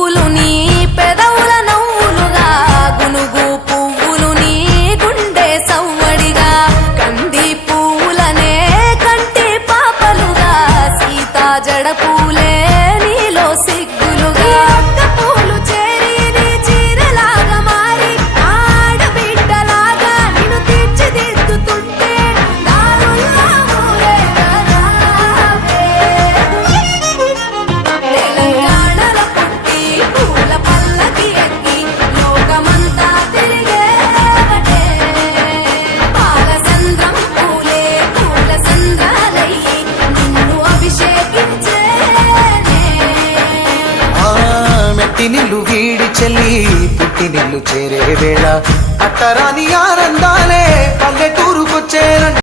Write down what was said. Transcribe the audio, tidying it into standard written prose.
పువ్వులు నీ పెదవుల నవ్వులుగా గునుగు పువ్వులు నీ గుండె సవ్వడిగా కంది పువ్వులనే కంటి పాపలుగా సీతా జడ పూలే నీలో సిగ్గులుగా పూలు చేరి నీ చీరలాగా మారి ఆడబిడ్డలాగా నిన్ను తీర్చిదిద్దుతుంటే దారుల్లా ఊరేగరావే. తెలంగాణలో పుట్టి పూల పల్లకి ఎక్కి లోకమంతా తిరిగేవటే పాలచంద్రం పూలే పూల సంద్రాలయ్యి నిన్ను అభిషేకించేనే. మెట్టినిల్లు వీడి చెల్లి పుట్టినిల్లు చేరే వేళ అట్టరాని ఆనందాలే పల్లెటూరుకొచ్చేనంట.